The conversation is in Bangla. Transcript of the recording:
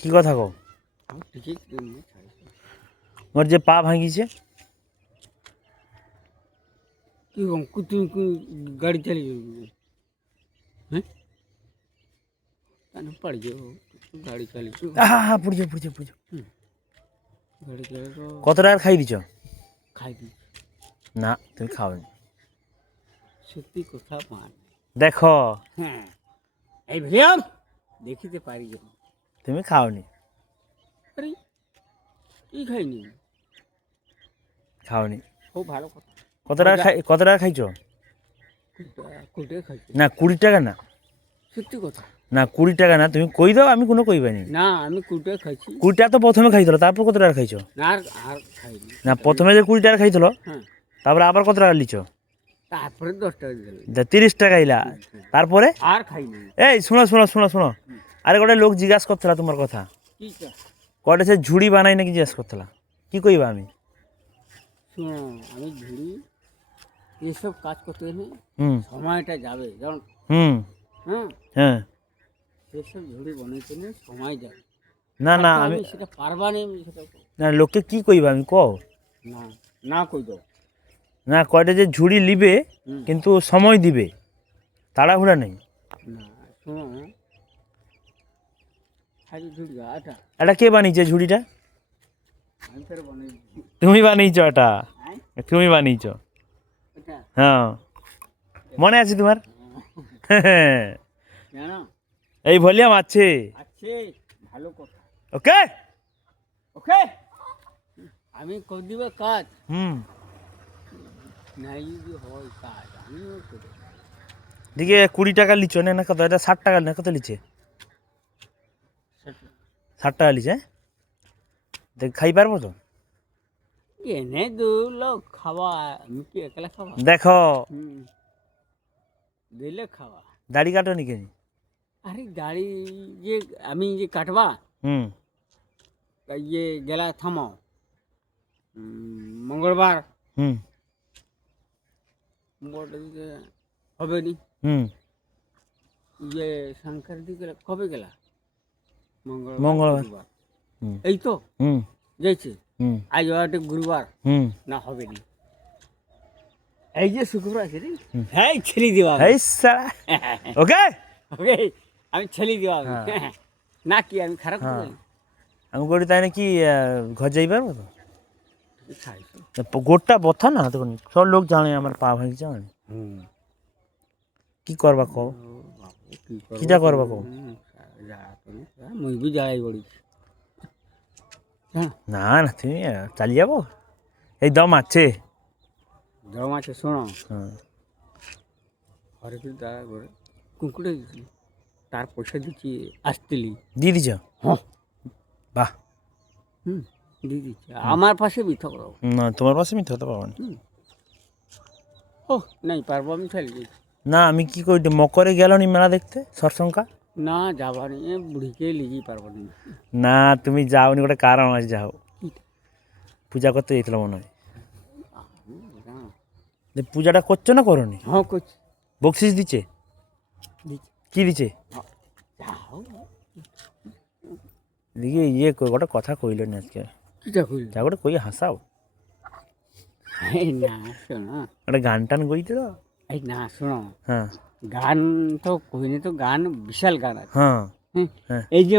কি কথা কও? মোর যে পা ভাঙিছে কি কম তুমি গাড়ি চালিয়ে হ্যাঁ কেন পড় যাও গাড়ি চালিয়েছো পুড়ছে পুড়ছে পুড়ছে। গাড়ি চালিয়ে কত টাকার খাই দিছ? খাই দিচ্ছি না তুমি খাওনি। সত্যি কথা পান দেখো হ্যাঁ এই ভেরিয়াম দেখিতে পারি যখন তুমি খাওনি। আরে কি খাইনি খাওনি। খুব ভালো কথা কত টাকা খাইছো? কোটে খাইছি না 20 টাকা না। সত্যি কথা না 20 টাকা না, তুমি কই দাও, আমি কোনো কইবানি। না আমি কোটে খাইছি 20 টাকা তো প্রথমে খাইছিল, তারপর কত টাকা খাইছো? না আর খাইনি না প্রথমে যে 20 টাকা খাইছিল হ্যাঁ তারপরে আবার কত টাকা লিছো? তারপরে 10 টাকা দিলাম 30 টাকা ইলা। তারপরে আর খাইনি এই শোনো শোনো শোনো শোনো, আরে গোটা লোক জিজ্ঞাসা করছিল তোমার কথা, কি কটা সে ঝুড়ি বানাই নাকি জিজ্ঞাসা করছিল। কি কইবা আমি? শোনো আমি ঝুড়ি এসব কাজ করতে গেলে হুম সময়টা যাবে যেমন হুম হ্যাঁ হ্যাঁ। সেসব ঝুড়ি বানাইতে গেলে সময় যাবে না না হয়তো আমি সেটা পারবা না আমি সেটা না, লোককে কি কইবা আমি কও? না না কই দাও না কয়টা যে ঝুড়ি লিবে হুম। কিন্তু সময় দিবে, তাড়াহুড়া নেই। না শোনো খালি ঝুড়ি আটা এটা কে বানিয়েছে ঝুড়িটা? আমি ফের বানাইছি তুমি বানিয়েছো এটা? হ্যাঁ তুমি বানিয়েছো? এটা হ্যাঁ মনে আছে তোমার? জানো এই ভলিউম আছে। আছে ভালো কথা ওকে ওকে আমি করে দিবে কাজ হুম। নাই যদি হয় কাজ আমিও করে দিকে 20 টাকা লিচো না কত? এটা 60 টাকা না কত লিচে? 60 টাকা লিচে। দেখ খাই পারবো তো? এনে দু লোক খাওয়া আমি কি একলা খাওয়া দেখো হুম দিলে খাওয়া দাড়ি কাটো নি কেনি? আরে গাড়ি যে আমি যে কাটবা হুম ইয়ে গেলা থামাও মঙ্গলবার হুম বড় দিকে হবে নি হুম। ইয়ে শঙ্কর দিকে কবে গেলা মঙ্গলবার। গুরুবার। হুম এই তো হুম যাইছে হুম আজ একটা গুরুবার হুম। না হবে নি এই যে শুক্রবার আছে রে হ্যাঁ ছেলে দেওয়া এই সারা ওকে। ওকে আমি ছেলে দেওয়া হ্যাঁ। না কি আমি খারাপ হ্যাঁ। করি আমি করি তাই নাকি ঘর যাই পারবো তো? খাইছো গোটটা বথা না তখন সব লোক জানে আমার পা ভাঙিছে জানে। হুম কি করবা কও? কিটা করবা কও? মুই বি যাই বড়ি হ্যাঁ না না তুমি চালিয়ে যাবো, এই দম আছে। দম আছে শোনো হ্যাঁ ঘরে কিন্তু তারা ঘরে কুকুরে দিচ্ছি তার পয়সা দিচ্ছি আসতেলি দিয়ে দিছ? হ্যাঁ বাহ। হুম দিয়ে দিচ্ছি আমার পাশে মিথ্যা করো না তোমার পাশে মিথ্যে হতে পারবো না। ও নাই পারবো আমি ছেলে দিচ্ছি না আমি কি করি, মকরে গেল নি মেলা দেখতে সরসংখ্যা? না যাবার এ বুড়িকে লিগি পারবো না না তুমি যাওনি, গোটা কারণ আছে যাও। পূজা করতে যেছিল মনে হয়। পূজাটা করছো না করনি? হ্যাঁ করছি বকশিস দিচ্ছে? দিচ্ছি কি দিচ্ছে? যাও দিকে গোটা কথা কইল না আজকে, কিটা কইল যা গোটা কই হাসাও। এই না শোনো একটা গান টান গইতে তো। এই না শোনো হ্যাঁ গান তো কইনি তো গান বিশাল গান আছে হ্যাঁ হুম, হ্যাঁ। এই যে